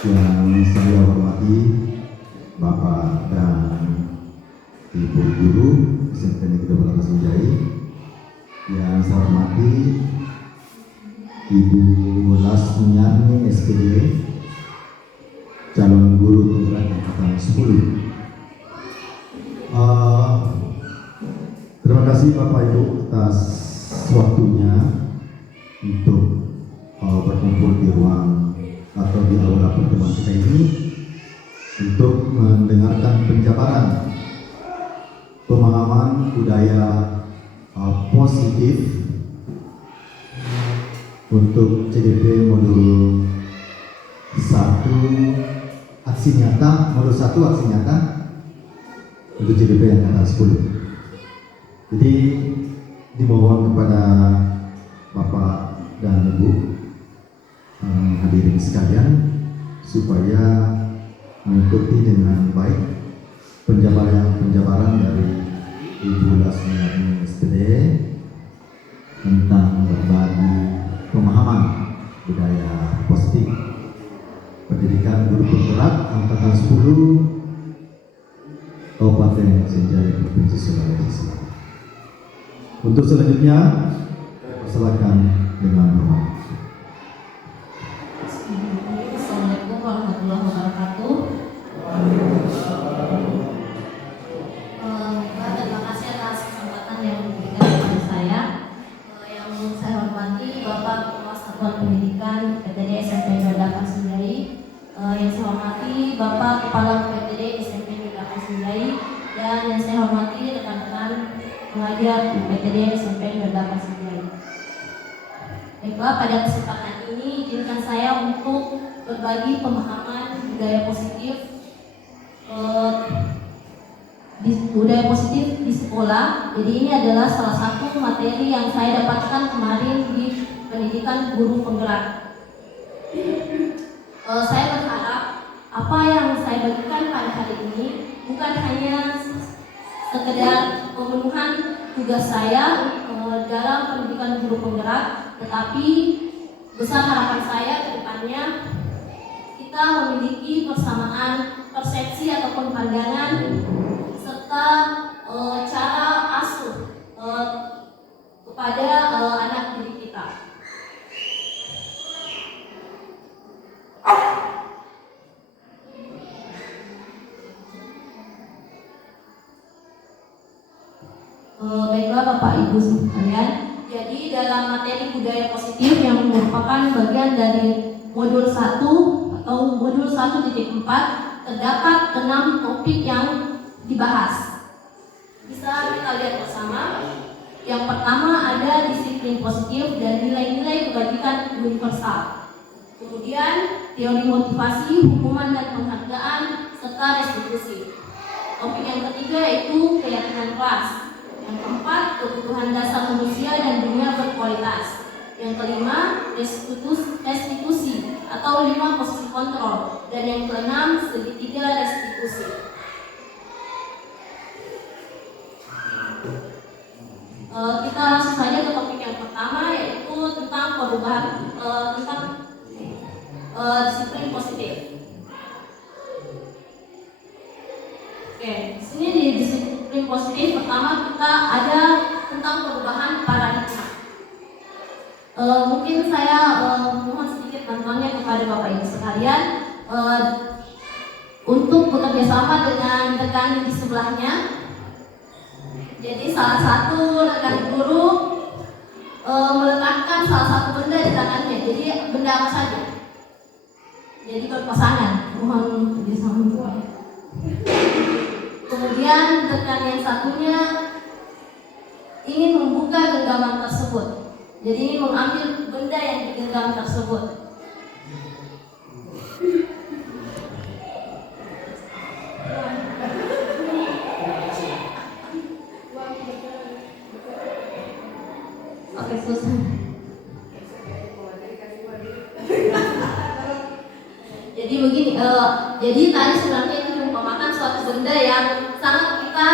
Yang saya hormati Bapak dan Ibu Guru SMP Negeri 12 Sinjai. Yang saya hormati Ibu Lasmiani SPD, calon guru penggerak angkatan 10. Terima kasih Bapak Ibu atas waktunya untuk berkumpul di ruang atau di aula pertemuan kita ini untuk mendengarkan penjabaran pemahaman budaya positif untuk CDP modul 1 aksi nyata, modul 1 aksi nyata untuk CDP yang angkatan 10. Jadi dimohon kepada Bapak dan Ibu hadirin sekalian supaya mengikuti dengan baik penjabaran dari Ibu Lasmiani SPD tentang berbagi pemahaman budaya positif pendidikan guru penggerak angkatan 10 Kabupaten Sinjai Provinsi Sulawesi Selatan. Untuk selanjutnya silakan dengan hormat. Assalamualaikum warahmatullahi wabarakatuh. Terima kasih atas kesempatan yang diberikan kepada saya. Yang saya hormati Bapak Kepala Satuan Pendidikan PTD SMP 28 Sinjai. Yang saya hormati Bapak Kepala PTD SMP 28 Sinjai. Dan yang saya hormati rekan-rekan pengajar PTD SMP 28 Sinjai. Baiklah, pada kesempatan ini izinkan saya untuk berbagi pemahaman budaya positif di sekolah. Jadi ini adalah salah satu materi yang saya dapatkan kemarin di pendidikan guru penggerak. Saya berharap apa yang saya bagikan pada hari ini bukan hanya sekedar pemenuhan tugas saya dalam pendidikan guru penggerak, tetapi besar harapan saya ke depannya kita memiliki persamaan persepsi ataupun pandangan serta cara asuh kepada anak didik kita. Baiklah Bapak Ibu sekalian, jadi dalam materi budaya positif yang merupakan bagian dari modul 1 atau modul 1.4 terdapat 6 topik yang dibahas. Bisa kita lihat bersama. Yang pertama ada disiplin positif dan nilai-nilai kebajikan universal. Kemudian teori motivasi, hukuman dan penghargaan serta restitusi. Topik yang ketiga yaitu keyakinan kelas. Yang keempat, kebutuhan dasar manusia dan dunia berkualitas. Yang kelima, restitusi atau 5 posisi kontrol. Dan yang keenam, segitiga restitusi. Kita langsung saja ke topik yang pertama, yaitu tentang perubahan tentang disiplin positif. Oke, di sini di disiplin positif pertama kita ada tentang perubahan paradigma. Mungkin saya mohon sedikit bantuannya kepada Bapak Ibu sekalian untuk bekerja sama dengan rekan di sebelahnya. Jadi salah satu rekan guru meletakkan salah satu benda di tangannya. Jadi benda apa saja? Jadi berpasangan. Mohon kerjasama. Kemudian rekan yang satunya ingin membuka genggaman tersebut. Jadi ingin mengambil benda yang digenggam tersebut. Oke, susah. Jadi begini, jadi tadi sebenarnya itu diumpamakan suatu benda yang sangat kita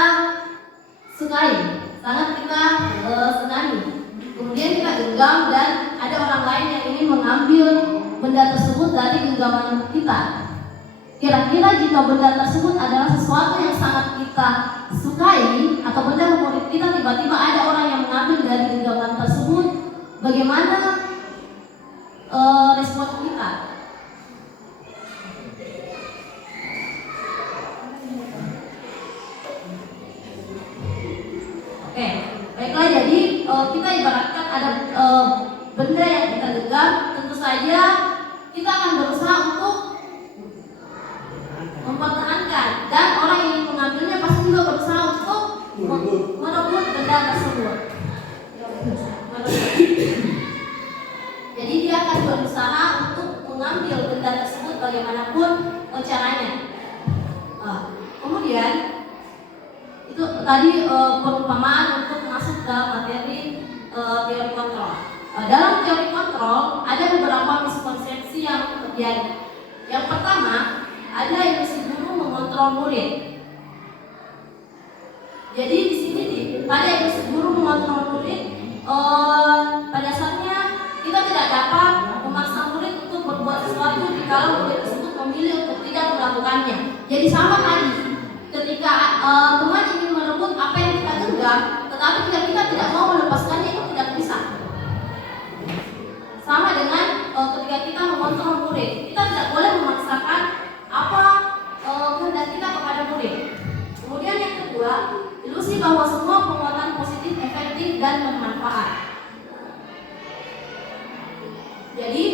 sukai, sangat kita senangi. Kemudian kita genggam dan ada orang lain yang ingin mengambil benda tersebut dari genggaman kita. Kira-kira jika benda tersebut adalah sesuatu yang sangat kita sukai atau benda favorit kita, tiba-tiba ada orang yang mengambil dari genggaman tersebut, bagaimana respon kita? Oke, baiklah, jadi kita ibaratkan ada benda yang kita genggam, tentu saja kita akan berusaha untuk mempertahankan, dan orang yang ingin mengambilnya pasti juga berusaha untuk merebut benda tersebut. Jadi dia akan berusaha untuk mengambil benda tersebut bagaimanapun caranya. Kemudian itu tadi perumpamaan untuk masuk dalam materi teori kontrol. Dalam teori kontrol ada beberapa miskonsepsi yang terjadi. Yang pertama, ada ilusi guru mengontrol murid. Jadi di sini pada ilusi guru mengontrol murid, pada dasarnya kita tidak dapat memaksa murid untuk berbuat sesuatu jika murid tersebut memilih untuk tidak melakukannya. Jadi sama tadi, ketika teman ingin merebut apa yang kita genggam, tetapi jika kita tidak mau melepaskannya, itu tidak bisa. Sama dengan ketika kita mengontrol murid, kita tidak boleh memaksakan apa kehendak kita kepada murid. Kemudian yang kedua, ilusi bahwa semua penguatan positif efektif dan bermanfaat. Jadi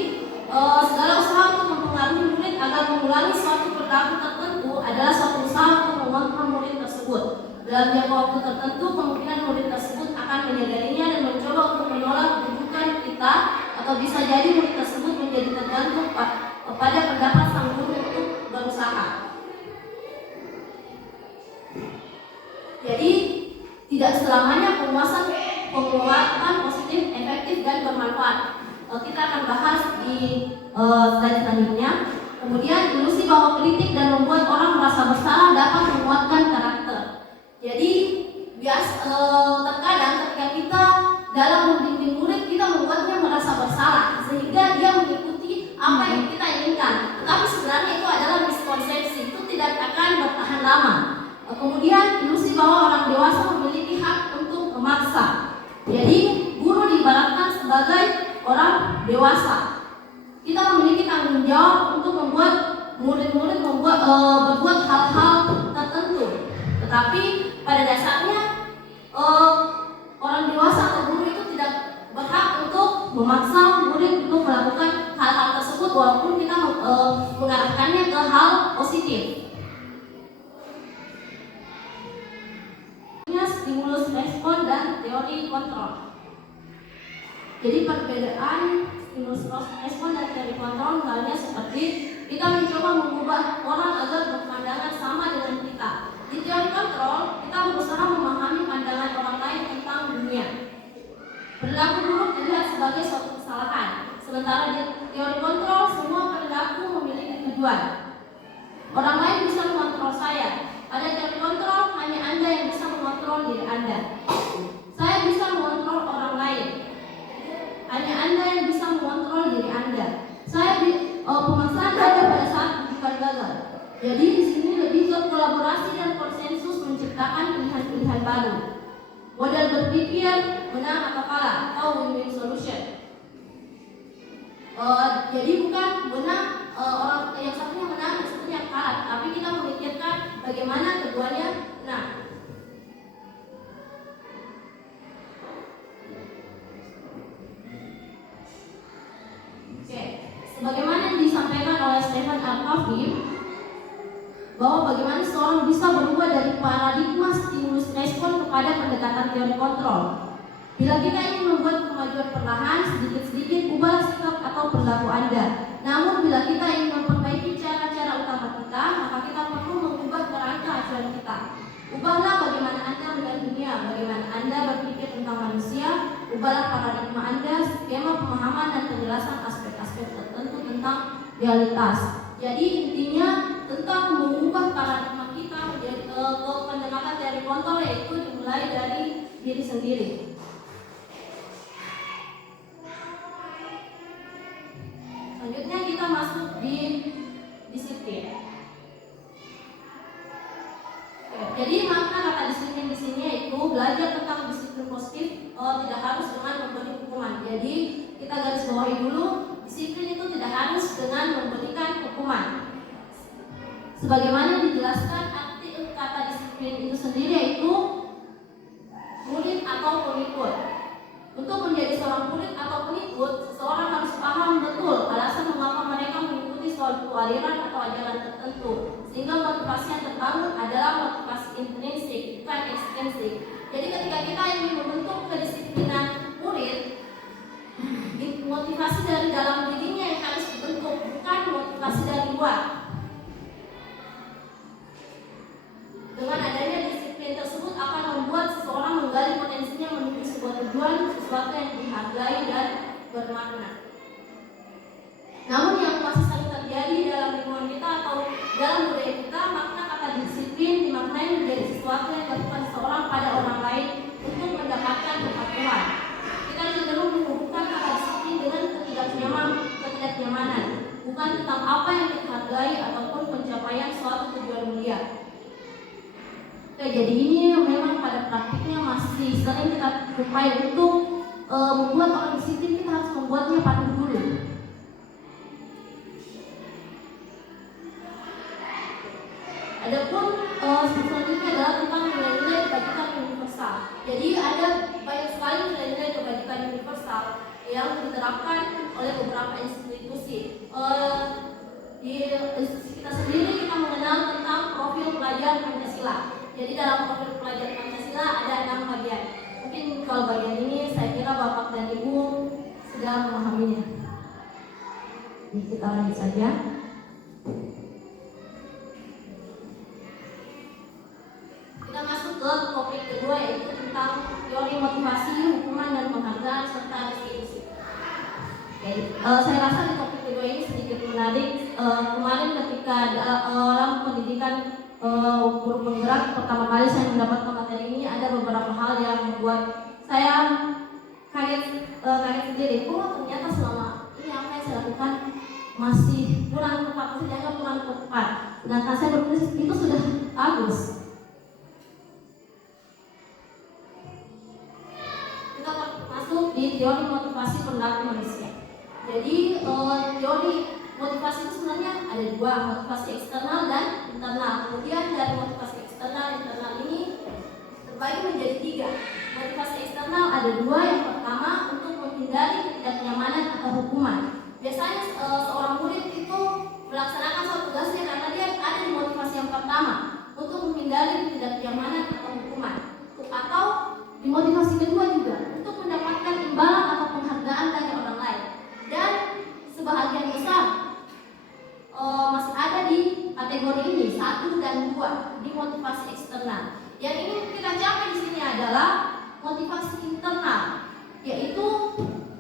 segala usaha untuk mempengaruhi murid agar mengulangi suatu perilaku tertentu adalah suatu usaha untuk mengontrol murid tersebut. Dalam jangka waktu tertentu, kemungkinan murid tersebut akan menyadarinya dan mencoba untuk menolak rujukan kita, atau bisa jadi murid tersebut menjadi tergantung pada pendapat sang guru untuk berusaha. Jadi tidak selamanya penguatan positif, efektif dan bermanfaat. Kita akan bahas di slide selanjutnya. Kemudian ilusi bahwa kritik dan membuat orang merasa bersalah dapat menguatkan karakter. Jadi terkadang ketika kita dalam membimbing murid, kita membuatnya merasa bersalah sehingga dia mengikuti apa yang kita inginkan. Tetapi sebenarnya itu adalah miskonsepsi, itu tidak akan bertahan lama. Kemudian ilusi bahwa orang dewasa memiliki hak untuk memaksa. Jadi guru diibaratkan sebagai orang dewasa. Kita memiliki tanggung jawab untuk membuat murid-murid berbuat hal-hal tertentu. Tetapi pada dasarnya orang dewasa atau guru itu tidak berhak untuk memaksa murid untuk melakukan hal-hal tersebut, walaupun kita mengarahkannya ke hal positif. Stimulus respon dan teori kontrol. Jadi perbedaan stimulus respon dan teori kontrol misalnya seperti kita mencoba mengubah orang agar berpandangan sama dengan kita. Di teori kontrol, kita berusaha memahami pandangan orang lain tentang dunia. Perilaku buruk dilihat sebagai suatu kesalahan. Sementara di teori kontrol, semua perilaku memiliki tujuan. Orang lain bisa mengontrol saya. Pada teori kontrol, hanya Anda yang bisa mengontrol diri Anda. Saya bisa mengontrol orang lain. Hanya Anda yang bisa mengontrol diri Anda. Pemaksaan ada pada saat bukan gagal. Jadi di sini lebih ke kolaborasi dan konsensus menciptakan pilihan-pilihan baru. Model berpikir menang atau kalah atau win-win solution. Jadi bukan menang orang yang satunya menang dan satunya kalah, tapi kita memikirkan bagaimana keduanya menang. Oke, sebagaimana yang disampaikan oleh Stephen R. Covey, bahwa bagaimana seorang bisa berubah dari paradigma stimulus respon kepada pendekatan teori kontrol. Bila kita ingin membuat kemajuan perlahan, sedikit-sedikit ubahlah sikap atau perilaku Anda. Namun bila kita ingin memperbaiki cara-cara utama kita, maka kita perlu mengubah kerangka acuan kita. Ubahlah bagaimana Anda melihat dunia, bagaimana Anda berpikir tentang manusia. Ubahlah paradigma Anda, skema pemahaman dan penjelasan aspek-aspek tertentu tentang realitas. Jadi intinya tentang mengubah paradigma kita menjadi ke pendekatan teori kontrol, yaitu dimulai dari diri sendiri. Selanjutnya kita kita masuk di disiplin. Jadi makna kata disiplin di sini yaitu belajar tentang disiplin positif tidak harus dengan memberi hukuman. Jadi kita garis bawahi dulu, disiplin itu tidak harus dengan memberikan hukuman. Sebagaimana dijelaskan arti kata disiplin itu sendiri yaitu murid atau pengikut. Untuk menjadi seorang murid atau pengikut, seseorang harus paham betul alasan mengapa mereka mengikuti suatu aliran atau ajaran tertentu, sehingga motivasi yang terbangun adalah motivasi intrinsik, bukan ekstrinsik. Jadi ketika kita ingin membentuk kedisiplinan murid, motivasi dari dalam dirinya yang harus dibentuk, bukan motivasi dari luar. Dengan adanya disiplin tersebut akan membuat seseorang menggali potensinya menuju sebuah tujuan, sesuatu yang dihargai dan bermakna. Namun yang masih sering terjadi dalam lingkungan kita atau dalam budaya kita, makna kata disiplin dimaknai menjadi sesuatu yang dilakukan seseorang pada orang lain untuk mendapatkan kepatuhan. Kita cenderung menghubungkan kata disiplin dengan ketidaknyamanan, bukan tentang apa yang kita hargai ataupun pencapaian suatu tujuan mulia. Jadi ini memang pada praktiknya masih sering kita upaya untuk membuat orang disiplin, kita harus membuatnya patuh dulu. Adapun selanjutnya adalah tentang nilai-nilai kebajikan universal. Jadi ada banyak sekali nilai-nilai kebajikan universal yang diterapkan oleh beberapa institusi. Di institusi kita sendiri kita mengenal tentang profil pelajar Pancasila. Jadi dalam profil pelajar Pancasila ada 6 bagian. Mungkin kalau bagian ini saya kira Bapak dan Ibu sudah memahaminya. Jadi kita lanjut saja. Kita masuk ke topik kedua yaitu tentang teori motivasi, hukuman dan penghargaan serta restitusi. Saya rasa di topik kedua ini sedikit menarik. Kemarin ketika dalam pendidikan guru penggerak pertama kali saya mendapatkan materi ini, ada beberapa hal yang membuat saya kaget sendiri. Ternyata selama ini apa yang saya lakukan masih kurang tepat, masih dianggap kurang tepat. Sedangkan saya berpikir itu sudah bagus. Kita masuk di teori motivasi perilaku manusia. Jadi teori motivasi itu sebenarnya ada dua, motivasi eksternal dan internal. Kemudian dari motivasi eksternal internal ini terbagi menjadi 3. Motivasi eksternal ada 2. Yang pertama untuk menghindari ketidaknyamanan atau hukuman. Biasanya seorang murid itu melaksanakan suatu tugasnya karena dia ada di motivasi yang pertama untuk menghindari ketidaknyamanan atau hukuman. Atau di motivasi kedua juga untuk mendapatkan imbalan atau penghargaan dari orang lain. Dan sebahagian besar masih ada di kategori ini 1 dan 2 di motivasi eksternal. Yang ingin kita capai di sini adalah motivasi internal, yaitu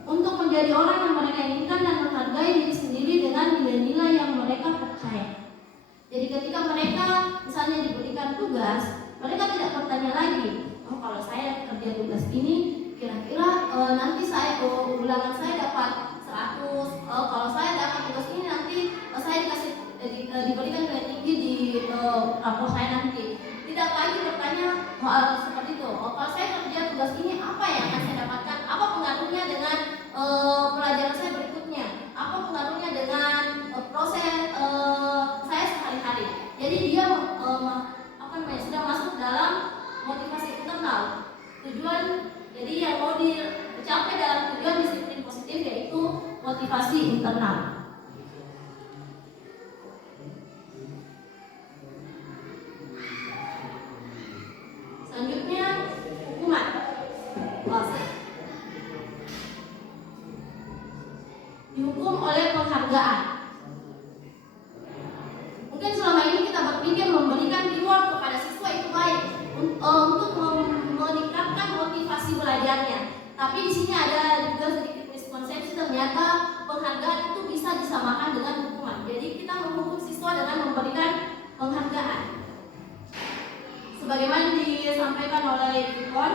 untuk menjadi orang yang mereka inginkan dan menghargai diri sendiri dengan nilai-nilai yang mereka percaya. Jadi ketika mereka misalnya diberikan tugas, mereka tidak bertanya lagi, oh kalau saya kerja tugas ini kira-kira nanti saya ulangan saya dapat 100, kalau saya dapat tugas ini nanti saya diberikan nilai tinggi di rapor saya nanti. Tidak lagi bertanya seperti itu. Kalau saya kerja tugas ini apa yang akan saya dapatkan? Apa pengaruhnya dengan pelajaran saya berikutnya? Apa pengaruhnya dengan proses saya sehari-hari? Jadi dia sudah masuk dalam motivasi internal. Tujuan jadi yang mau dicapai dalam tujuan disiplin positif yaitu motivasi internal. Selanjutnya hukuman. Dihukum oleh penghargaan. Mungkin selama ini kita berpikir memberikan reward kepada siswa itu baik untuk meningkatkan motivasi belajarnya. Tapi di sini ada juga sedikit miskonsepsi, ternyata penghargaan itu bisa disamakan dengan hukuman. Jadi kita menghukum siswa dengan memberikan penghargaan. Sebagaimana disampaikan oleh Ipon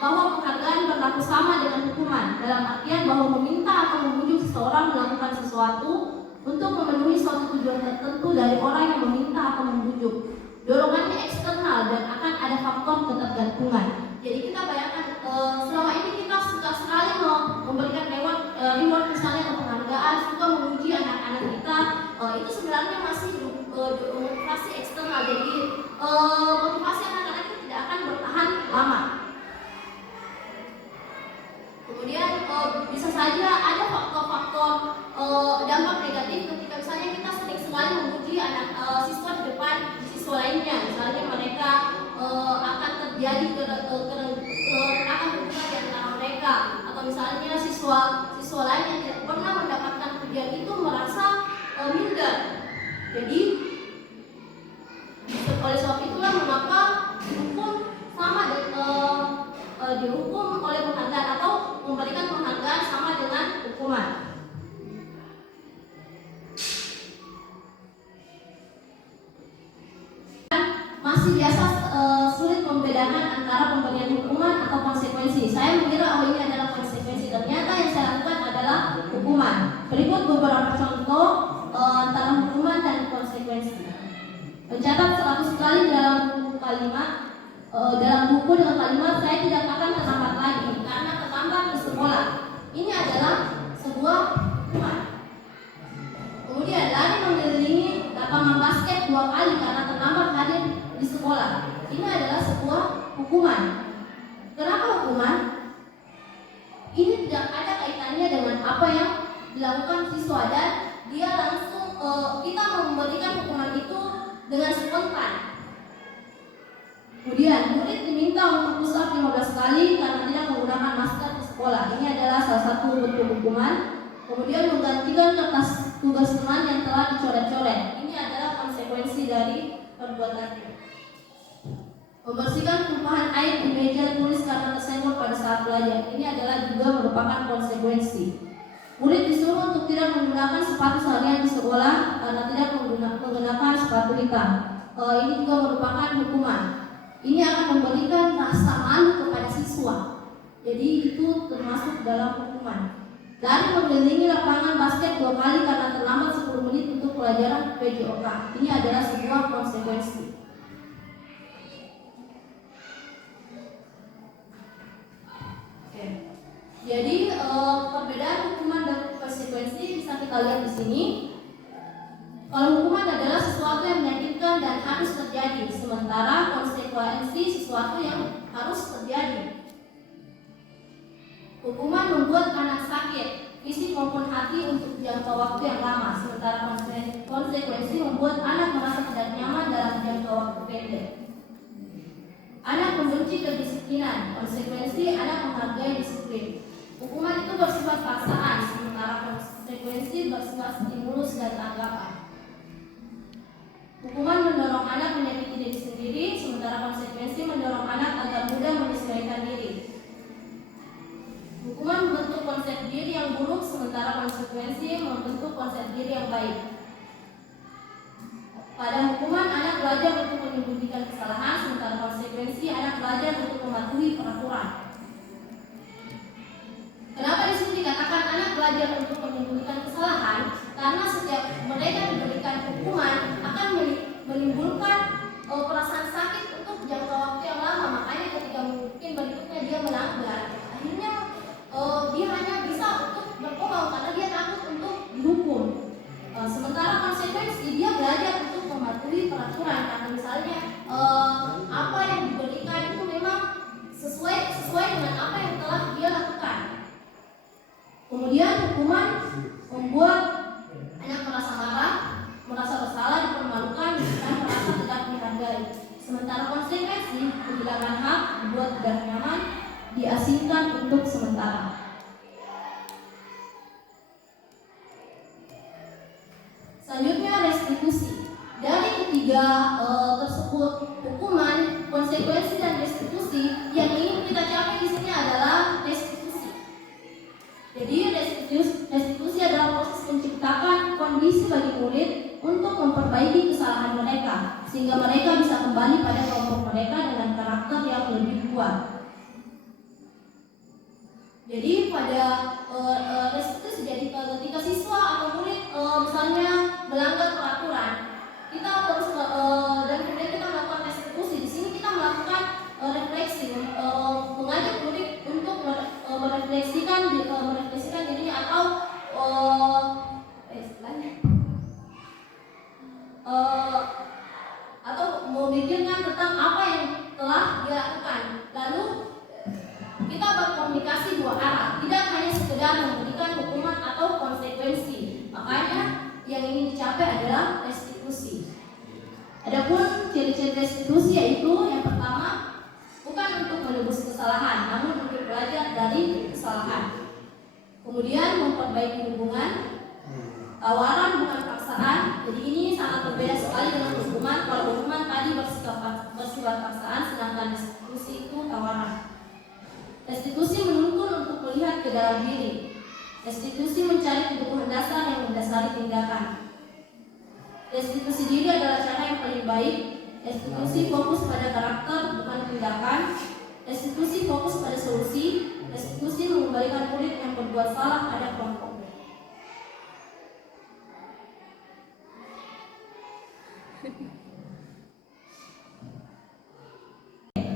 bahwa penghargaan berlaku sama dengan hukuman dalam artian bahwa meminta atau membujuk seseorang melakukan sesuatu memenuhi suatu tujuan tertentu dari orang yang meminta atau membujuk. Dorongannya eksternal dan akan ada faktor ketergantungan. Jadi kita bayangkan selama ini kita suka sekali memberikan reward misalnya ke penghargaan, suka memuji anak-anak kita. Itu sebenarnya masih motivasi eksternal. Jadi motivasi anak-anak itu tidak akan bertahan lama. Kemudian bisa saja ada faktor-faktor dampak negatif ketika misalnya kita sering sekali memuji anak siswa di depan siswa lainnya. Misalnya mereka akan terjadi akan berbuka di antara mereka, atau misalnya siswa lain yang tidak pernah mendapatkan pujian itu merasa minder. Jadi oleh sebab itulah mengapa dihukum sama dihukum oleh penghargaan atau memberikan penghargaan sama dengan hukuman. Masih biasa sulit membedakan antara pemberian hukuman atau konsekuensi. Saya mengira ini adalah konsekuensi, ternyata yang saya lakukan adalah hukuman. Berikut beberapa contoh antara hukuman dan konsekuensi. Mencatat 100 kali dalam buku kalimat, dalam buku dengan kalimat saya tidak akan terlambat lagi karena terlambat ke sekolah. Ini adalah sebuah hukuman. Kemudian lari mengelilingi lapangan basket 2 kali karena terlambat hadir di sekolah. Ini adalah sebuah hukuman. Kenapa hukuman? Ini tidak ada kaitannya dengan apa yang dilakukan siswa, dan dia langsung kita memberikan hukuman itu dengan spontan. Kemudian murid diminta untuk push up 15 kali karena tidak menggunakan masker ke sekolah. Ini adalah salah satu bentuk hukuman. Kemudian menggantikan kertas tugas teman yang telah dicoret-coret. Ini adalah konsekuensi dari perbuatannya. Membersihkan tumpahan air di meja tulis karena tersenggol pada saat belajar. Ini adalah juga merupakan konsekuensi. Murid disuruh untuk tidak menggunakan sepatu seharian di sekolah karena tidak menggunakan sepatu hitam. Ini juga merupakan hukuman. Ini akan memberikan rasa malu kepada siswa. Jadi itu termasuk dalam hukuman. Lari mengelilingi lapangan basket 2 kali karena terlambat 10 menit untuk pelajaran PJOK. Ini adalah sebuah konsekuensi. Oke. Jadi perbedaan hukuman dan konsekuensi bisa kita lihat di sini. Kalau hukuman adalah sesuatu yang menyakitkan dan harus terjadi, sementara konsekuensi sesuatu yang harus terjadi. Hukuman membuat anak sakit, fisik maupun hati untuk jangka waktu yang lama, sementara konsekuensi membuat anak merasa tidak nyaman dalam jangka waktu pendek. Anak membenci kedisiplinan, konsekuensi anak menghargai disiplin. Hukuman itu bersifat paksaan, sementara konsekuensi bersifat stimulus dan tanggapan. Hukuman mendorong anak menyakiti diri sendiri, sementara konsekuensi mendorong anak agar mudah menyesuaikan diri. Hukuman membentuk konsep diri yang buruk, sementara konsekuensi membentuk konsep diri yang baik. Pada hukuman, anak belajar untuk menyembunyikan kesalahan, sementara konsekuensi anak belajar untuk mematuhi peraturan. Kenapa di sini dikatakan anak belajar untuk menyembunyikan kesalahan? Karena setiap mereka diberikan hukuman akan menimbulkan perasaan sakit untuk jangka waktu yang lama. Makanya ketika mungkin berikutnya dia melanggar, akhirnya dia hanya bisa untuk berbohong karena dia takut untuk dihukum. Sementara konsekuensi dia belajar untuk mematuhi peraturan, karena misalnya apa yang diberikan itu memang sesuai dengan apa yang telah dia lakukan. Kemudian hukuman membuat anak merasa marah, merasa bersalah, dipermalukan, dan merasa tidak dihargai. Sementara konsekuensi kehilangan hak, membuat tidak nyaman, diasingkan untuk sementara. Selanjutnya restitusi. Dari ketiga tersebut, hukuman, konsekuensi, dan restitusi, yang ingin kita capai di sini adalah restitusi. Jadi restitusi adalah proses menciptakan kondisi bagi murid untuk memperbaiki kesalahan mereka, sehingga mereka bisa kembali pada kelompok mereka dengan karakter yang lebih kuat. Jadi pada restitusi, jadi ketika siswa atau murid misalnya melanggar peraturan, kita harus dan kemudian kita melakukan restitusi. Di sini kita melakukan refleksi, mengajak murid untuk merefleksikan dirinya atau atau memikirkan tentang apa yang telah dia lakukan. Lalu kita berkomunikasi dua arah, tidak hanya sekedar memberikan hukuman atau konsekuensi. Makanya yang ingin dicapai adalah restitusi. Adapun ciri-ciri restitusi yaitu yang pertama, bukan untuk menebus kesalahan, namun untuk belajar dari kesalahan. Kemudian memperbaiki hubungan, tawaran bukan paksaan. Jadi ini sangat berbeda sekali dengan hukuman. Kalau hukuman tadi bersifat paksaan, sedangkan restitusi itu tawaran. Restitusi menuntun untuk melihat ke dalam diri. Restitusi mencari kebutuhan dasar yang mendasari tindakan. Restitusi diri adalah cara yang paling baik. Restitusi fokus pada karakter bukan tindakan. Restitusi fokus pada solusi. Restitusi mengembalikan murid yang berbuat salah pada kelompok.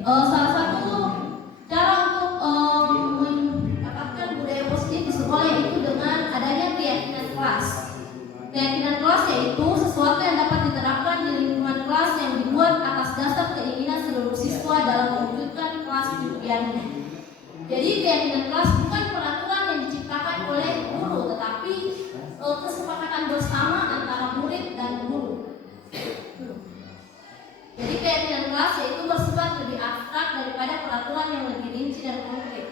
Salah satu cara untuk mendapatkan budaya positif di sekolah yaitu dengan adanya keyakinan kelas. Keyakinan kelas yaitu sesuatu yang dapat diterapkan di lingkungan kelas yang dibuat atas dasar keinginan seluruh siswa dalam mewujudkan kelas impiannya. Jadi keyakinan kelas bukan peraturan yang diciptakan oleh guru, tetapi kesepakatan bersama antara murid dan guru. Jadi keyakinan kelas yaitu bersifat lebih abstrak daripada peraturan yang lebih rinci dan konkret.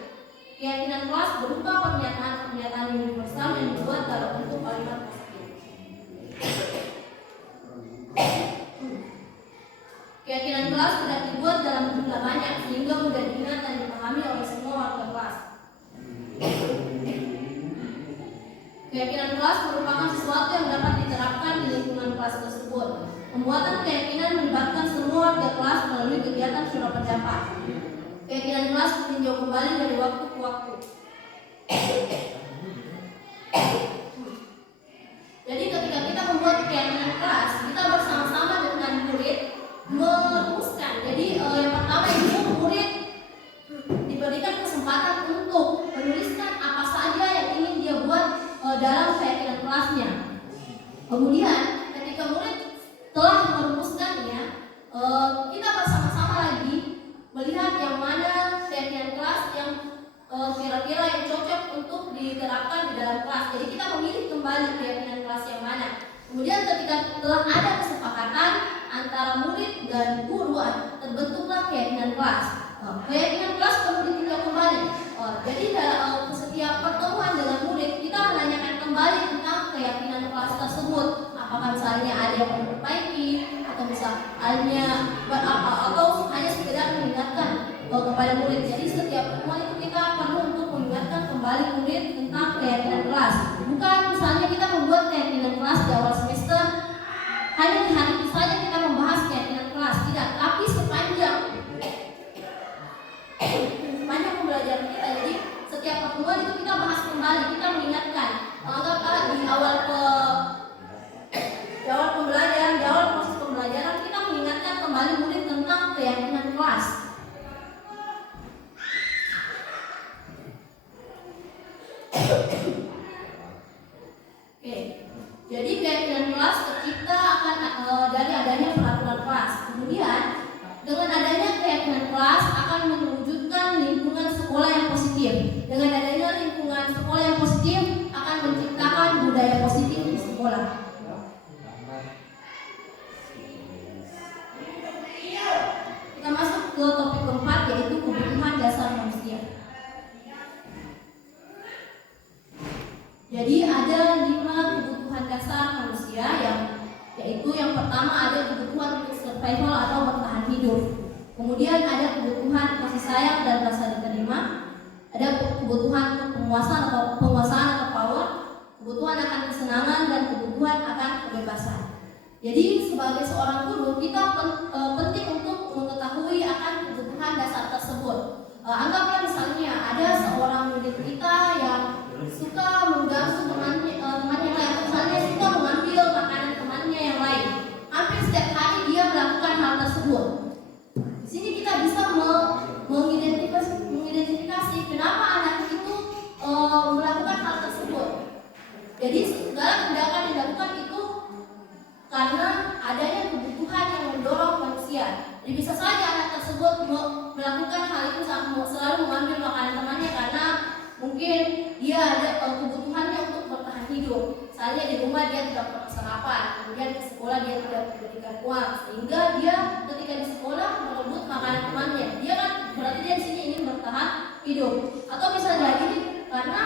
Keyakinan kelas berupa pernyataan-pernyataan universal yang dibuat dalam bentuk kalimat positif. Keyakinan kelas tidak dibuat dalam jumlah banyak sehingga mudah diingat dan dipahami oleh semua warga kelas. Keyakinan kelas merupakan sesuatu yang dapat diterapkan di lingkungan kelas tersebut. Pembuatan keyakinan melibatkan semua warga kelas melalui kegiatan surah pendapat. Keyakinan kelas ditinjau kembali dari waktu ke waktu. Jadi ketika kita membuat keyakinan kelas, kita bersama-sama dengan murid merumuskan. Jadi yang pertama itu murid diberikan kesempatan untuk menuliskan apa saja yang ingin dia buat dalam keyakinan kelasnya. Kemudian ketika murid telah merumuskannya, kita bersama-sama lagi melihat yang mana keyakinan kelas yang kira-kira yang cocok untuk diterapkan di dalam kelas. Jadi kita memilih kembali keyakinan kelas yang mana. Kemudian ketika telah ada kesepakatan antara murid dan guru, terbentuklah keyakinan kelas. Keyakinan kelas perlu ditinjau kembali. Jadi dalam setiap pertemuan dengan murid kita menanyakan kembali tentang keyakinan kelas tersebut. Apakah misalnya ada yang memperbaiki atau misalnya atau hanya sekedar mengingatkan kepada murid. Jadi setiap pertemuan itu kita perlu untuk mengingatkan kembali murid tentang keyakinan kelas. Bukan misalnya kita membuat keyakinan kelas di awal semester, hanya di hari itu saja kita membahas keyakinan kelas. Tidak, tapi sepanjang pembelajaran kita. Jadi setiap pertemuan itu kita bahas kembali, kita mengingatkan. Anggaplah di awal pembelajaran, di awal proses pembelajaran kita mengingatkan kembali murid tentang keyakinan kelas. Oke, jadi keyakinan kelas tercipta akan dari adanya peraturan kelas. Kemudian dengan adanya keyakinan kelas akan mewujudkan lingkungan sekolah yang positif. Dengan adanya lingkungan sekolah yang positif akan menciptakan budaya positif di sekolah. Kita masuk ke topik keempat, yaitu kebutuhan dasar manusia. Jadi ada 5 kebutuhan dasar manusia yaitu yang pertama ada kebutuhan untuk survival atau bertahan hidup. Kemudian ada kebutuhan kasih sayang dan rasa diterima. Ada kebutuhan untuk penguasaan atau power, kebutuhan akan kesenangan dan kebutuhan akan kebebasan. Jadi sebagai seorang guru kita penting untuk mengetahui akan kebutuhan dasar tersebut. Anggaplah misalnya ada seorang murid kita yang suka mengganggu temannya lain, misalnya suka mengambil makanan teman Jadi bisa saja anak tersebut melakukan hal itu selalu mengambil makanan temannya karena mungkin dia ada kebutuhannya untuk bertahan hidup. Misalnya di rumah dia tidak pernah sarapan, kemudian ke sekolah dia tidak diberikan uang, sehingga dia ketika di sekolah merebut makanan temannya. Dia kan berarti dia di sini ingin bertahan hidup. Atau bisa jadi karena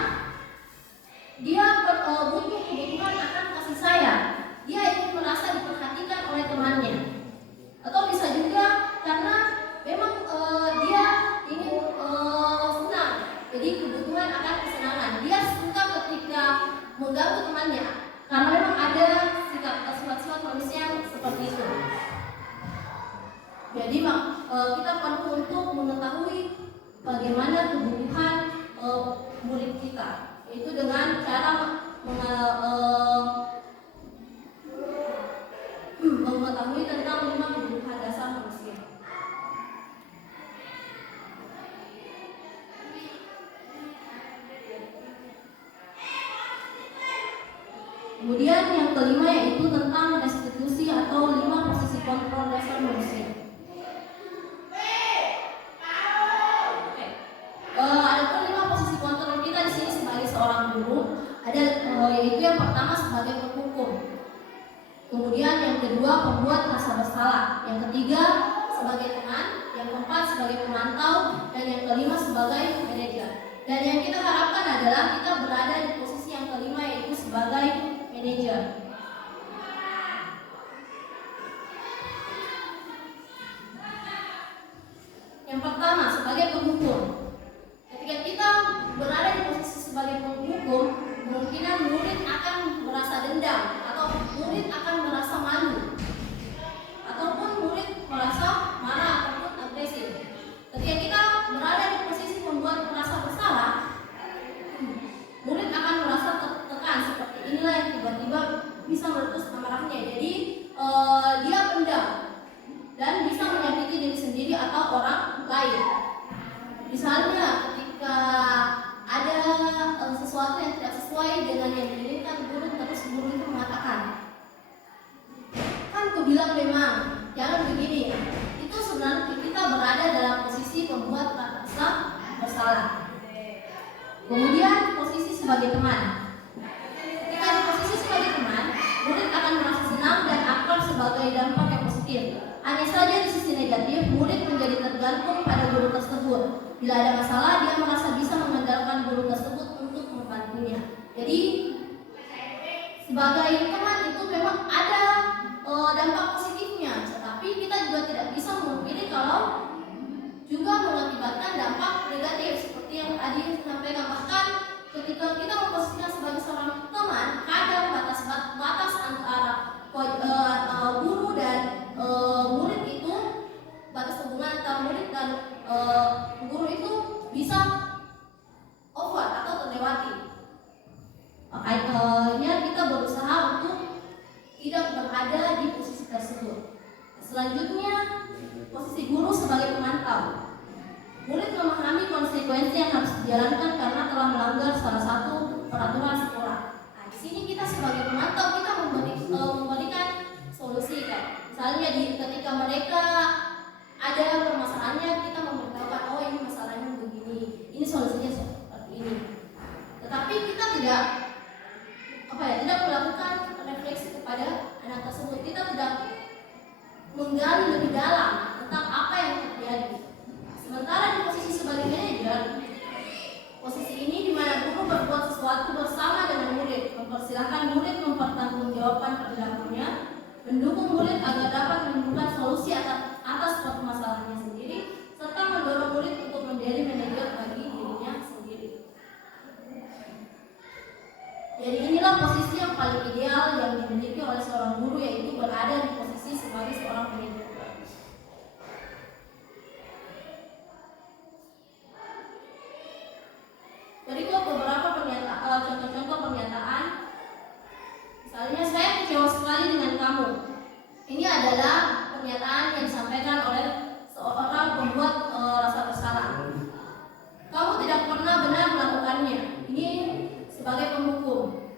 dia butuh kebutuhan akan kasih sayang. Dia ingin merasa diperhatikan oleh temannya. Atau bisa juga karena memang dia ingin senang. Jadi kebutuhan akan kesenangan. Dia suka ketika mengganggu temannya. Karena memang ada sifat-sifat manusia yang seperti itu. Jadi kita perlu untuk mengetahui bagaimana kebutuhan murid kita, yaitu dengan cara mengetahui tentang 5 kebutuhan dasar manusia. Kemudian yang kelima yaitu tentang restitusi atau 5 posisi kontrol dasar manusia. Ada 5 posisi kontrol kita di sini sebagai seorang guru. Ada yaitu yang pertama sebagai penghukum. Kemudian yang kedua pembuat rasa bersalah. Yang ketiga sebagai teman. Yang keempat sebagai pemantau. Dan yang kelima sebagai manajer. Dan yang kita harapkan adalah kita berada di posisi yang kelima yaitu sebagai manajer. Yang pertama sebagai penghukum. Ketika kita berada di posisi sebagai penghukum, kemungkinan murid akan merasa dendam atau murid akan merasa malu ataupun murid merasa marah ataupun agresif. Ketika kita berada di posisi membuat merasa bersalah, murid akan merasa tertekan. Seperti inilah yang tiba-tiba bisa meletus amarahnya. Jadi dia pendam dan bisa menyakiti diri sendiri atau orang lain. Misalnya ketika ada sesuatu yang tidak sesuai dengan yang diinginkan guru, terus guru itu mengatakan, kan aku bilang memang jangan begini. Itu sebenarnya kita berada dalam posisi membuat rasa bersalah. Kemudian posisi sebagai teman. Ketika di posisi sebagai teman, murid akan merasa senang dan akrab sebagai dampak yang positif. Hanya saja di sisi negatif, murid menjadi tergantung pada guru tersebut. Bila ada masalah, dia merasa bisa mengandalkan guru tersebut untuk membantunya. Jadi sebagai teman itu memang ada dampak positifnya, tetapi kita juga tidak bisa memilih kalau juga mengakibatkan dampak negatif seperti yang tadi disampaikan. Bahkan ketika kita memposisikan sebagai seorang teman, kadang batas antara guru dan murid itu, batas hubungan antara murid dan guru itu bisa over atau terlewati. Makanya kita berusaha untuk tidak berada di posisi tersebut. Selanjutnya, posisi guru sebagai pemantau. Murid memahami konsekuensi yang harus dijalankan karena telah melanggar salah satu peraturan sekolah. Nah, di sini kita sebagai pemantau kita memberikan solusi kan. Misalnya ketika mereka ada permasalahannya, kita memberitahukan, oh ini masalahnya begini, ini solusinya seperti ini. Tetapi kita tidak melakukan refleksi kepada anak tersebut. Kita tidak menggali lebih dalam tentang apa yang terjadi. Sementara di posisi sebagai manajer, posisi ini di mana guru berbuat sesuatu bersama dengan murid, mempersilahkan murid mempertanggungjawabkan perilakunya, mendukung murid agar dapat menemukan solusi atas permasalahannya sendiri, serta mendorong murid untuk menjadi manajer bagi dirinya sendiri. Jadi inilah posisi yang paling ideal yang dimiliki oleh seorang guru, yaitu berada di posisi sebagai seorang manajer. Berikut beberapa contoh-contoh pernyataan. Misalnya, saya kecewa sekali dengan kamu. Ini adalah pernyataan yang disampaikan oleh seorang pembuat rasa bersalah. Kamu tidak pernah benar melakukannya. Ini sebagai penghukum.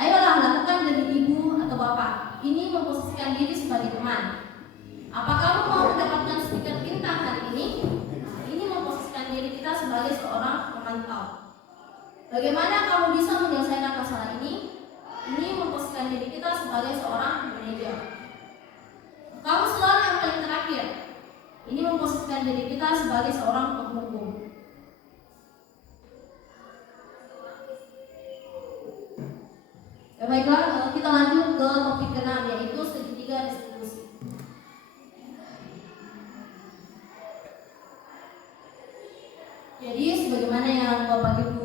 Ayolah lakukan demi ibu atau bapak. Ini memposisikan diri sebagai teman. Apa kamu Bagaimana kamu bisa menyelesaikan masalah ini? Ini memposisikan diri kita sebagai seorang manajer. Kamu selalu yang paling terakhir. Ini memposisikan diri kita sebagai seorang penghukum. Ya baiklah, kita lanjut ke topik ke-6, yaitu segitiga restitusi. Jadi sebagaimana yang Bapak Ibu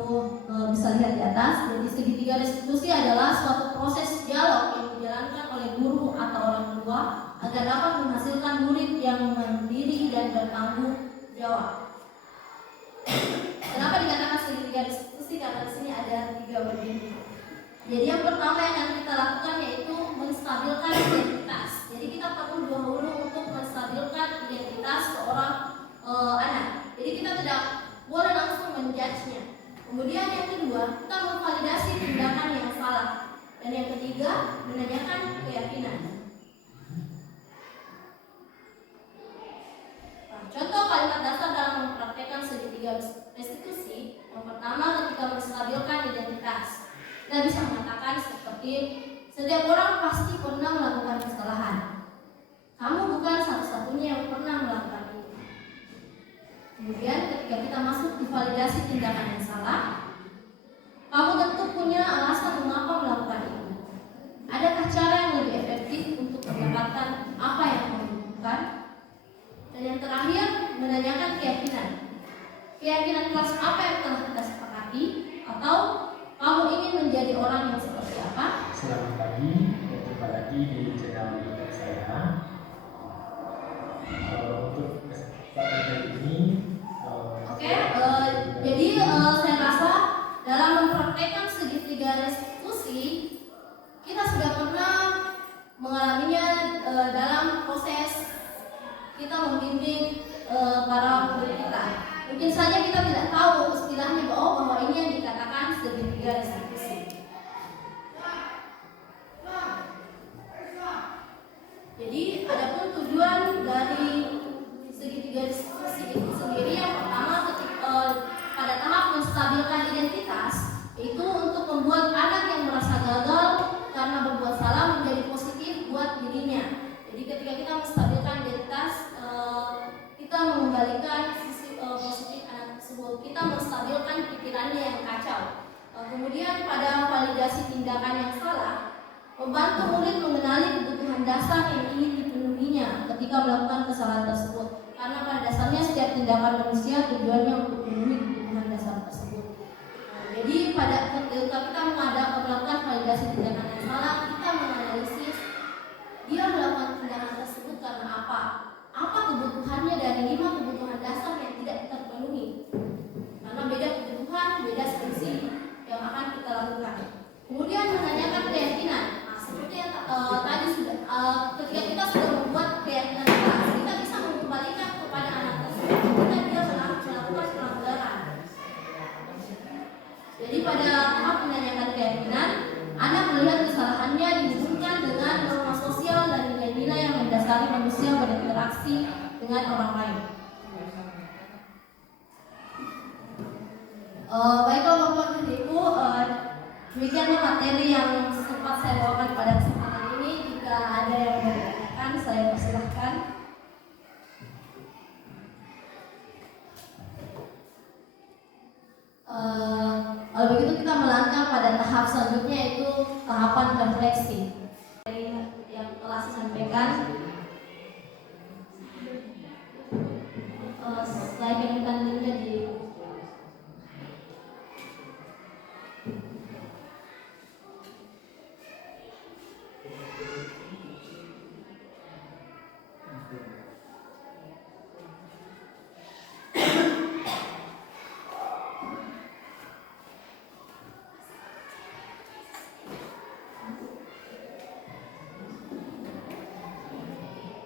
bisa lihat di atas, jadi segitiga restitusi adalah suatu proses dialog yang dijalankan oleh guru atau orang tua agar dapat menghasilkan murid yang mandiri dan bertanggung jawab. Kenapa dikatakan segitiga restitusi? Karena di sini ada 3 bagian. Jadi yang pertama yang akan kita lakukan yaitu menstabilkan identitas. Jadi kita perlu dahulu untuk menstabilkan identitas seorang anak. Jadi kita tidak boleh langsung menjudge-nya. Kemudian yang kedua, kita memvalidasi tindakan yang salah. Dan yang ketiga, menanyakan keyakinan. Nah, contoh kalimat dasar dalam mempraktekkan segitiga restitusi. Yang pertama, ketika menstabilkan identitas. Kita bisa mengatakan seperti, setiap orang pasti pernah melakukan kesalahan. Kamu bukan satu-satunya yang pernah melakukan itu. Kemudian ketika kita masuk di validasi tindakan yang salah, kamu tentu punya alasan mengapa melakukan itu. Adakah cara yang lebih efektif untuk mendapatkan apa yang kamu butuhkan? Dan yang terakhir, menanyakan keyakinan. Keyakinan kelas apa yang telah kita sepakati? Atau kamu ingin menjadi orang yang seperti apa? Selamat pagi, berjumpa lagi di channel YouTube saya. Untuk kesempatan kali ini, jadi saya rasa dalam mempraktekkan segitiga restitusi, kita sudah pernah mengalaminya dalam proses kita membimbing para murid kita. Mungkin saja kita tidak tahu istilahnya bahwa ini yang dikatakan segitiga restitusi. Jadi adapun tujuan dari segitiga restitusi itu sendiri, yang pertama pada tahap menstabilkan identitas, yaitu untuk membuat anak yang merasa gagal karena berbuat salah menjadi positif buat dirinya. Jadi ketika kita menstabilkan identitas, kita mengembalikan sisi positif anak tersebut. Kita menstabilkan pikirannya yang kacau. Kemudian pada validasi tindakan yang salah, membantu murid mengenali kebutuhan dasar yang ingin dipenuhinya ketika melakukan kesalahan tersebut. Karena pada dasarnya setiap tindakan manusia tujuannya untuk memenuhi kebutuhan dasar tersebut. Jadi pada ketika kita melakukan validasi tindakan yang salah, kita menganalisis dia melakukan tindakan tersebut karena apa? Apa kebutuhannya dari 5 kebutuhan dasar yang tidak terpenuhi? Karena beda kebutuhan, beda solusi yang akan kita lakukan. Kemudian menanyakan keyakinan. Nah, seperti yang tadi sudah, ketika kita sudah membuat keyakinan kita bisa mengembalikan kepada anak tersebut ketika dia melakukan pelanggaran. Jadi pada tahap menanyakan keyakinan, anak melihat kesalahannya dihubungkan dengan norma sosial dan nilai-nilai yang mendasari manusia berinteraksi dengan orang lain. Baiklah Bapak dan Ibu, demikianlah materi yang sempat saya bawakan pada kesempatan ini. Jika ada yang mau ditanyakan, saya persilahkan. Kalau begitu kita melangkah pada tahap selanjutnya, yaitu tahapan refleksi. Yang telah saya sampaikan, saya kirimkan linknya di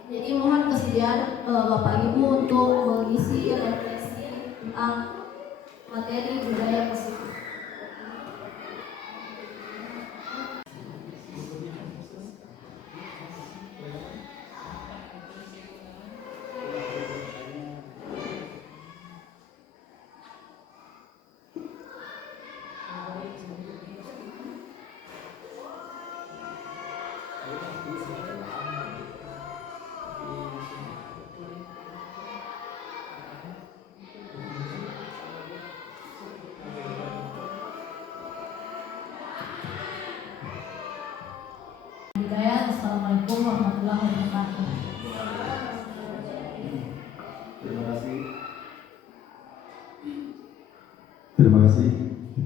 Jadi mohon kesediaan Bapak Ibu untuk mengisi refleksi tentang materi budaya positif.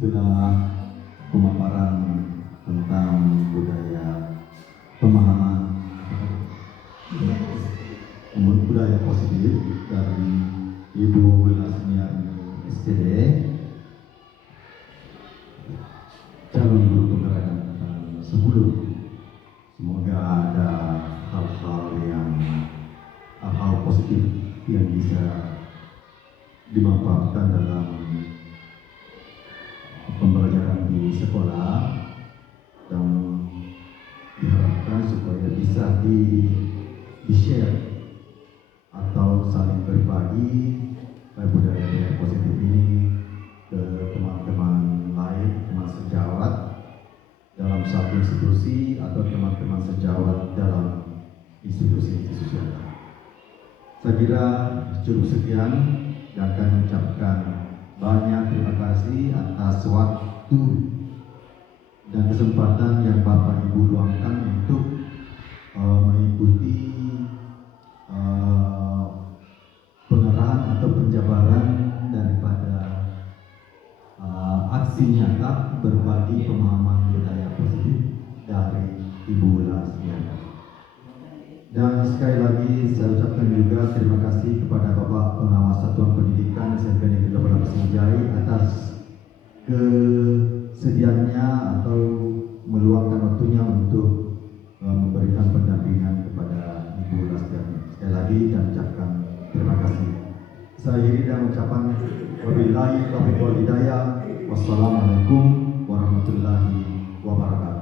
itulah pemaparan tentang budaya pemahaman budaya positif dari Ibu Lasmiani SPD, calon guru penggerak angkatan 10. Semoga ada hal-hal positif yang bisa dimanfaatkan dalam pembelajaran di sekolah dan diharapkan supaya bisa di-share atau saling berbagi budaya positif ini ke teman-teman lain, teman sejawat dalam satu institusi atau teman-teman sejawat dalam institusi-institusi lain. Saya kira cukup sekian dan akan mengucapkan banyak terima kasih atas waktu dan kesempatan yang Bapak Ibu luangkan untuk mengikuti pengerahan atau penjabaran daripada aksi nyata berbagi pemahaman budaya positif dari Ibu Lasmiani. Dan sekali lagi saya ucapkan juga terima kasih kepada Bapak Pengawas Satuan Pendidikan SMP Negeri 18 Singjai atas kesediaannya atau meluangkan waktunya untuk memberikan pendampingan kepada Ibu Lasmiani. Sekali lagi dan ucapkan terima kasih. Saya akhiri dengan ucapan wabillahi taufiq wal hidayah. Wassalamualaikum warahmatullahi wabarakatuh.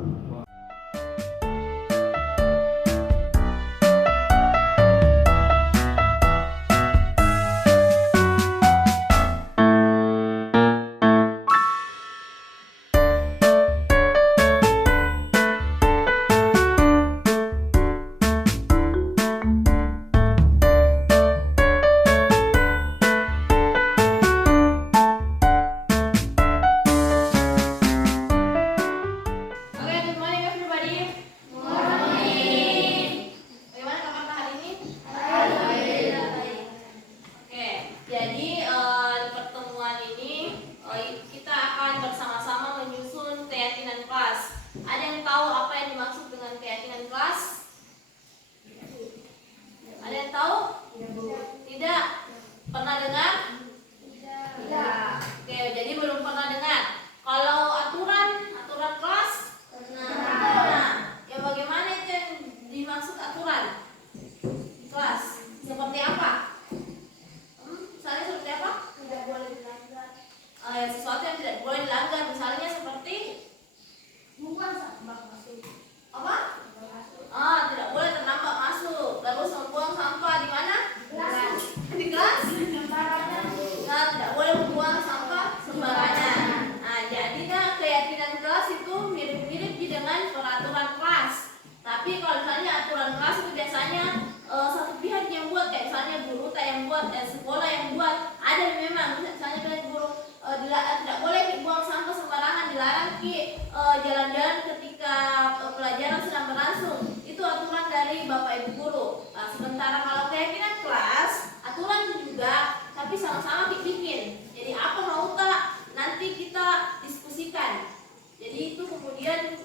Jalan-jalan ketika pelajaran sedang berlangsung, itu aturan dari Bapak Ibu guru. Nah, sementara kalau keyakinan kelas, aturan juga, tapi sama-sama dibikin. Jadi apa mau tak nanti kita diskusikan. Jadi itu kemudian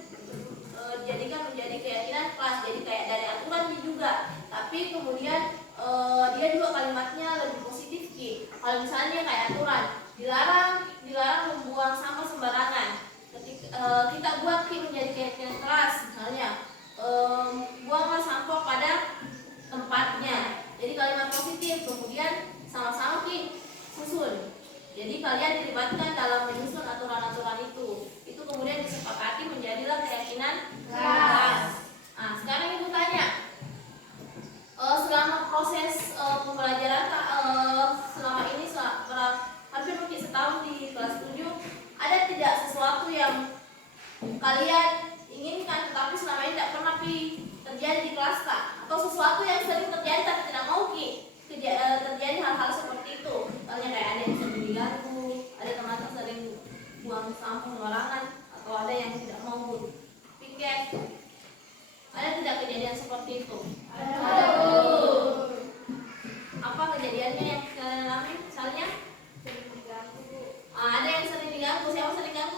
jadikan menjadi keyakinan kelas. Jadi kayak dari aturan juga, tapi kemudian dia juga kalimatnya lebih positif Ki. Kalau misalnya kayak aturan, dilarang membuang sampah sembarangan. Kita buat Ki menjadi keyakinan kelas, misalnya buanglah sampah pada tempatnya. Jadi kalimat positif, kemudian sama-sama Ki susun. Jadi kalian dilibatkan dalam menyusun aturan-aturan itu kemudian disepakati menjadilah keyakinan kelas. Nah, sekarang Ibu tanya, selama proses pembelajaran selama ini hampir mungkin setahun di kelas 7, ada tidak sesuatu yang kalian inginkan tetapi selama ini tidak pernah terjadi di kelas Kak? Atau sesuatu yang sering terjadi tapi tidak mau terjadi hal-hal seperti itu? Misalnya kayak ada yang sering diganggu, ada teman-teman sering buang sampah sembarangan, atau ada yang tidak mau piket. Ada tidak kejadian seperti itu? Ada. Apa kejadiannya yang kalian alami? Misalnya ada yang sering diganggu. Siapa sering diganggu?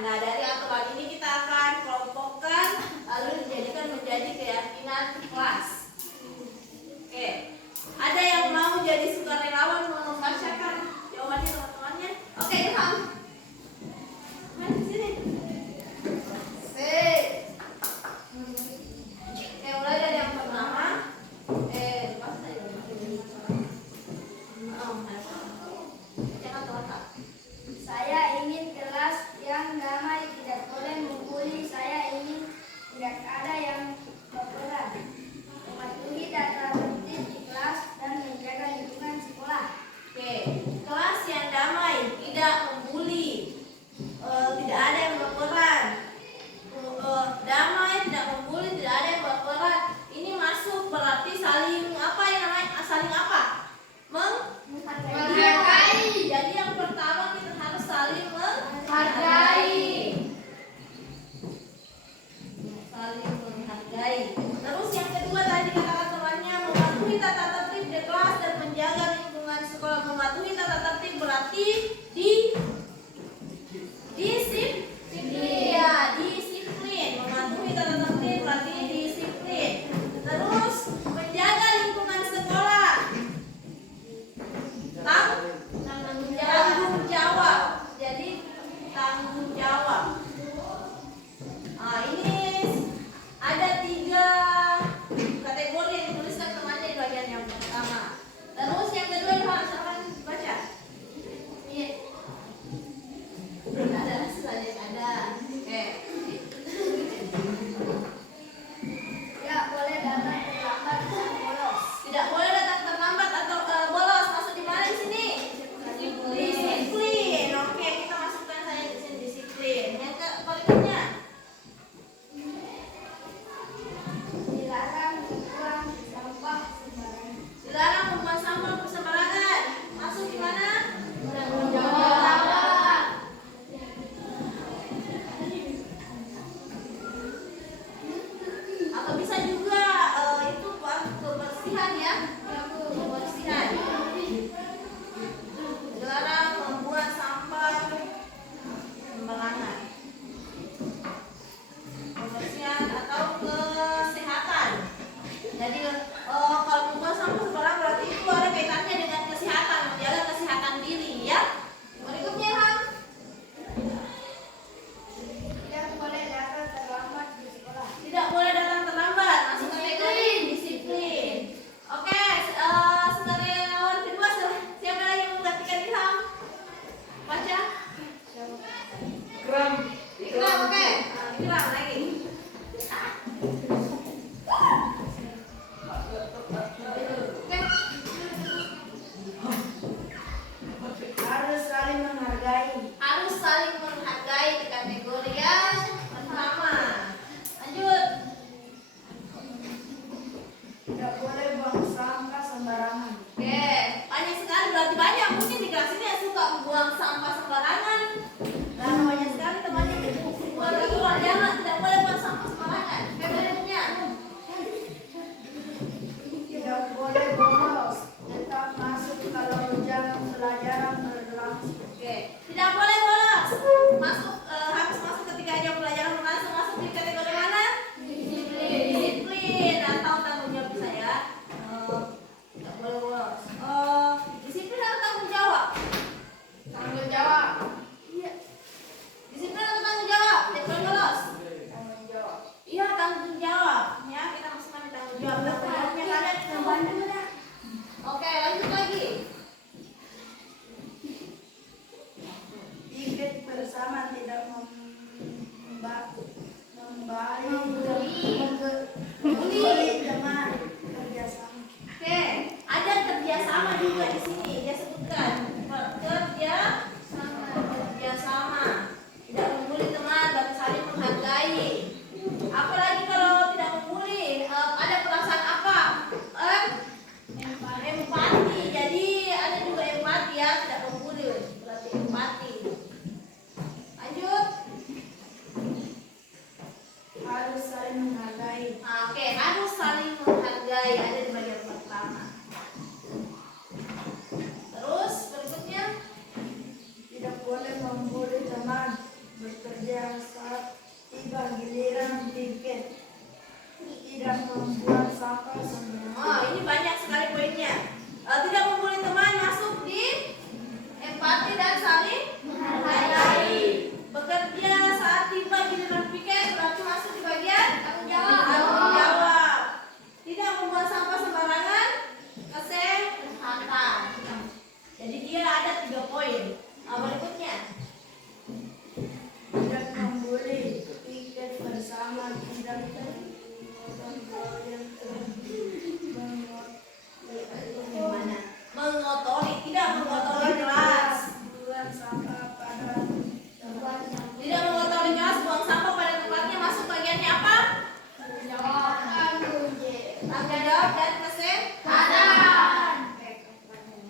Nah, dari aturan ini kita akan kelompokkan lalu dijadikan menjadi keyakinan kelas. Oke. Ada yang mau jadi sukarelawan membacakan jawabannya teman-temannya? Oke, Ilham. Mari sini. Sip. Mulai dari yang pertama. Pas saya. Jangan terletak. Saya ingin kelas yang damai, tidak boleh membuli. Saya ingin tidak ada yang berperan. Mematuhi tata tertib di kelas dan menjaga lingkungan sekolah. Oke, kelas yang damai, tidak membuli, tidak ada yang berperan. Damai, tidak membuli, tidak ada yang berperan. Ini masuk berarti saling apa yang namanya? Saling apa? Menghargai. Jadi yang pertama kita harus saling menghargai. Saling menghargai. Terus yang kedua tadi kata temannya mematuhi tata tertib di kelas dan menjaga lingkungan sekolah. Mematuhi tata tertib berarti disiplin. Ya, disiplin. Mematuhi tata tertib berarti disiplin. Terus menjaga lingkungan sekolah. Tanggung jawab. Jadi tanggung jawab. Nah, ini ada 3 kategori yang dituliskan temannya di bagian yang pertama. Terus yang kedua silakan baca. Iya. Ada saja ada. Oke. Tidak boleh datang terlambat dan bolos. Tidak boleh datang terlambat atau bolos. Masuk di mana di sini? Disiplin. Oke, kita masukkan saja di sini disiplin. Yang berikutnya. Dilarang membuang sampah sembarangan. Dilarang membuang sampah sembarangan. Masuk di mana? Tanggung jawab. Atau bisa juga itu buat kebersihan ya. Kebersihan. Dilarang membuang sampah sembarangan. Kebersihan atau kesehatan. Jadi kalau membuang sampah sembarangan berarti itu ada kaitannya dengan kesehatan, menjaga kesehatan diri ya. Berikutnya Han. Tidak boleh datang terlambat di sekolah. Tidak boleh datang terlambat. Masuk kategori disiplin. Oke, sukarelawan kedua siapa lagi yang menggantikan Ilham? Baca. Ikram. Ikram, oke. Ikram lagi. Harus saling menghargai. Harus saling menghargai di kategori yang pertama. Lanjut. Tidak boleh buang sampah sembarangan. Oke, banyak sekali berarti banyak mungkin di kelas ini yang suka membuang sampah sembarangan. Dan banyak sekali temannya buat aturan jangan tidak boleh buang sampah sembarangan. Oke, berikutnya. Tidak boleh bolos. Tetap masuk kalau jam pelajaran berlangsung. Oke, tidak boleh bolos. Masuk harus masuk ketika jam pelajaran berlangsung. Masuk di kategori mana? Disiplin atau tanggung jawab bisa ya. Tidak boleh bolos. Disiplin atau tanggung jawab? Tanggung jawab. Iya. Disiplin atau tanggung jawab? Tidak boleh bolos. Tanggung jawab. Iya, tanggung jawab. Ya, kita masukkan di tanggung jawab. Tanggung jawabnya kalian itu. Oke, lanjut lagi. Ikut bersama, tidak membuli dengan kerjasama. Oke, ada kerjasama juga di sini. Dia sebutkan kerjasama. Tidak membuli teman, tapi saling menghargai. Apalagi kalau tidak membuli, ada perasaan apa? Empati. Jadi ada juga empati ya, tidak membuli. Berarti empati. Lanjut. Harus saling menghargai. Oke, harus saling membuang sampah sembarangan. Oh, ini banyak sekali poinnya. Tidak membuli teman masuk di empati dan saling menghargai. Bekerja saat tiba giliran piket berarti masuk di bagian tanggung jawab. Tidak membuang sampah sembarangan, kesehatan. Jadi dia ada 3 poin. Berikutnya. Tidak membuli, pikir bersama, tidak Gimana? Mengotori, tidak mengotori kelas. buang sampah pada tempatnya. Tidak mengotori kelas, buang sampah pada tempatnya. Masuk bagiannya apa? Tanggung jawab dan kesehatan.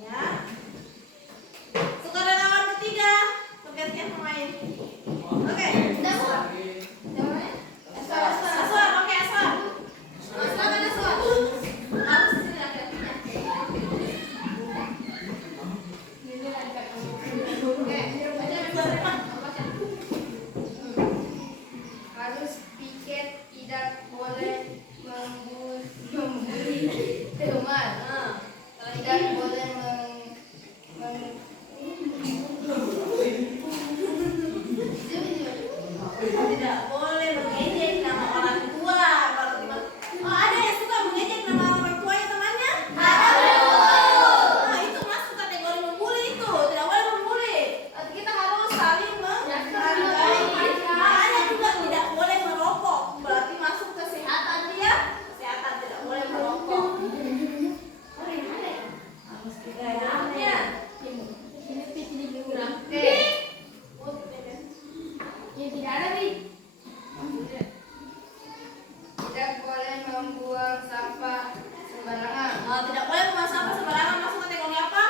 Ya. Sukarelawan ketiga, terkait pemain. Oke. Aswar, oke Aswar. Aswar mana Aswar? Harus sini laki-lakinya. Oke, baca. Harus piket, tidak boleh membuli teman. Tidak boleh Tidak boleh mengejek nama orang tua. Ada yang suka mengejek nama orang tuanya temannya? Ada. Nah, itu masuk kategori membuli itu. Tidak boleh membuli. Kita harus saling menghargai. Ada juga tidak boleh merokok. Berarti masuk kesehatan dia. Kesehatan tidak boleh merokok. Harus kita ya. tidak boleh membuang sampah sembarangan. Tidak boleh membuang sampah sembarangan. Masuk kategori apa?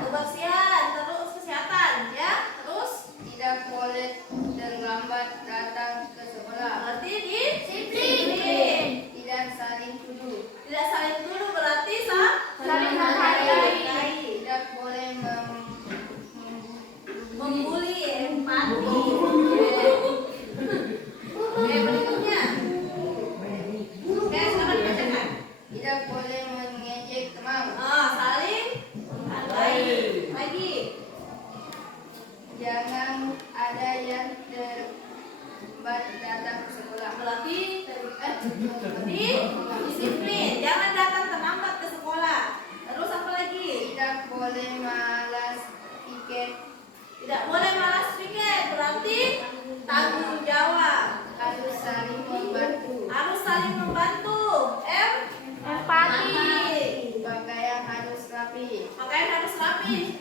Kebersihan, terus kesehatan, ya. Terus Tidak boleh terlambat datang ke sekolah. berarti disiplin. Tidak saling tuduh. Tidak saling tuduh berarti saling menghargai. Tidak boleh membuli, empati. Oke, berikutnya. Oke, sekarang dibacakan. Tidak boleh mengejek teman. Saling menghargai. Lagi. Jangan ada yang terlambat datang ke sekolah. Berarti disiplin. Jangan datang terlambat ke sekolah. Terus apa lagi? Tidak boleh malas piket. Tidak boleh malas piket. Berarti tanggung jawab. Harus saling membantu. Harus saling membantu. Empati. Pakaian harus rapi. Pakaian harus rapi.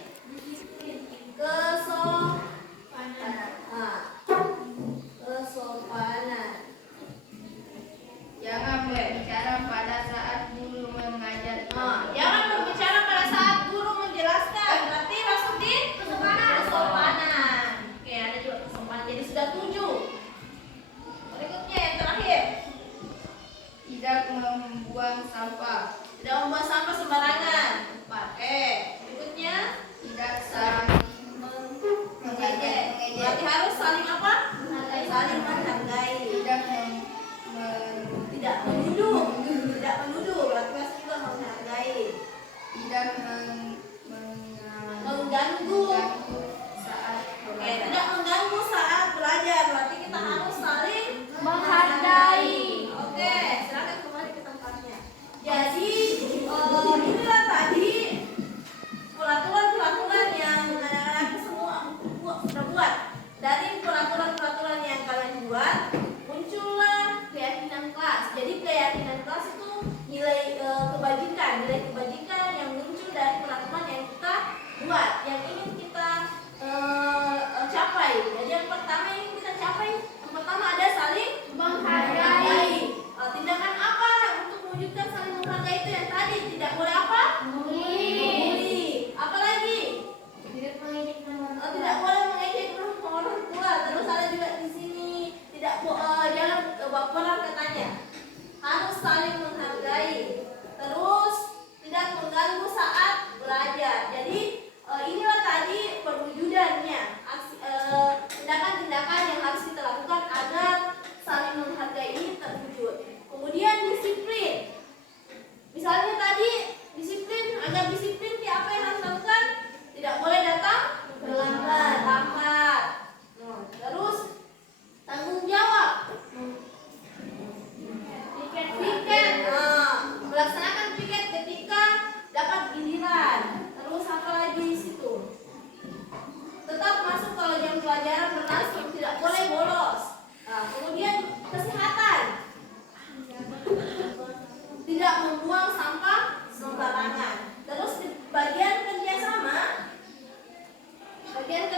Kesopanan. Kesopanan. Jangan berbicara pada saat guru mengajar. Jangan berbicara pada saat guru menjelaskan. Berarti masuk di kesopanan. Oke, ada juga kesopanan. Jadi sudah 7. Berikutnya yang terakhir. Tidak membuang sampah. Tidak membuang sampah sembarangan. Oke, berikutnya Tidak saling mengejek. Berarti harus saling apa? Saling menghargai. Tidak menuduh. Tidak menuduh. Berarti masih juga menghargai. tidak Mengganggu. saat Oke, tidak mengganggu saat belajar. Berarti kita harus saling menghargai. Oke, silakan kembali ke tempatnya. Jadi inilah tadi peraturan-peraturan yang anak-anak semua sudah buat. Dari peraturan-peraturan yang kalian buat, muncullah keyakinan kelas. Jadi keyakinan kelas itu nilai kebajikan yang muncul dari peraturan yang kita buat, yang ingin kita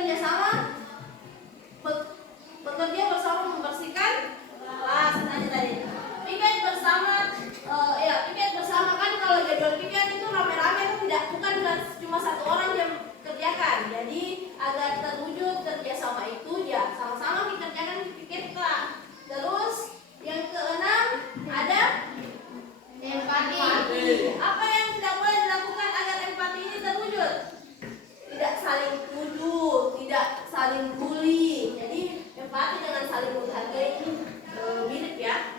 bekerja sama bekerja bersama membersihkan kelas tadi. Piket bersama piket bersama kan kalau jadwal piket itu rame-rame kan bukan cuma satu orang yang kerjakan. Jadi agar terwujud kerjasama itu ya sama-sama dikerjakan piket kelas. Terus yang keenam ada empati. Apa yang tidak boleh dilakukan agar empati ini terwujud? Tidak saling tuduh, tidak saling bully. Jadi empati dengan saling menghargai ini mirip ya.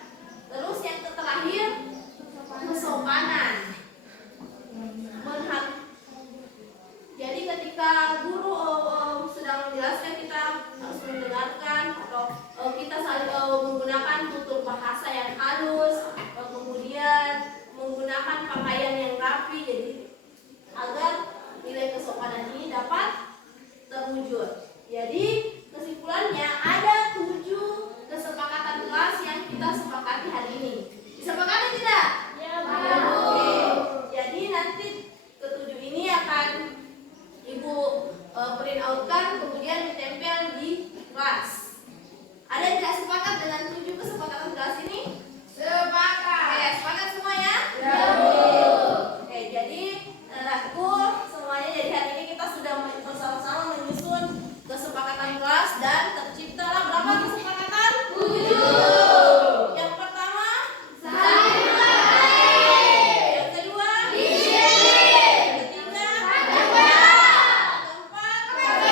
Terus yang terakhir kesopanan. Jadi ketika guru sedang menjelaskan kita harus mendengarkan atau kita saling menggunakan tutur bahasa yang halus, kemudian menggunakan pakaian yang rapi, jadi agar nilai kesopanan ini dapat terwujud. Jadi kesimpulannya ada 7 kesepakatan kelas yang kita sepakati hari ini. Disepakati tidak? Ya. Oke. Jadi nanti ke-7 ini akan Ibu print outkan kemudian ditempel di kelas. Ada yang tidak sepakat dengan 7 kesepakatan kelas ini? Sepakat. Oke, sepakat semua ya? Ya. Oke, jadi anakku semuanya, jadi hari ini kita sudah bersama-sama menyusun kesepakatan kelas dan terciptalah berapa kesepakatan? 7. Yang pertama, saling menghargai. Yang kedua, disiplin. Yang ketiga, keempat, yang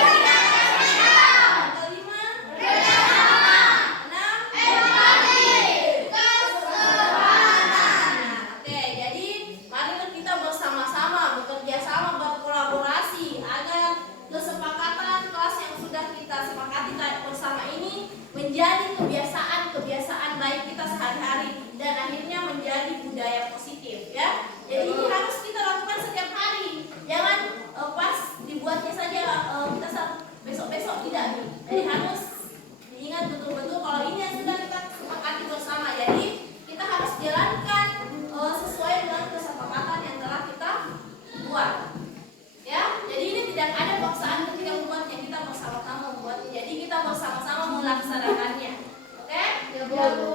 kelima, kerjasama. 6, empati. Kesopanan. Oke, jadi marilah kita bersama-sama bekerja sama, berkolaborasi agar kesepakatan kelas yang sudah kita sepakati bersama ini menjadi kebiasaan baik kita sehari-hari dan akhirnya menjadi budaya positif ya. Jadi ini harus kita lakukan setiap hari. Jangan pas dibuatnya saja kita besok-besok tidak. Jadi harus diingat betul-betul kalau ini yang sudah kita sepakati bersama. Jadi kita harus jalankan sesuai dengan kesepakatan yang telah kita buat. Ya, jadi ini tidak ada paksaan ketika membuatnya, kita bersama-sama membuatnya. Jadi kita bersama-sama melaksanakannya. Oke? Ya, Bu.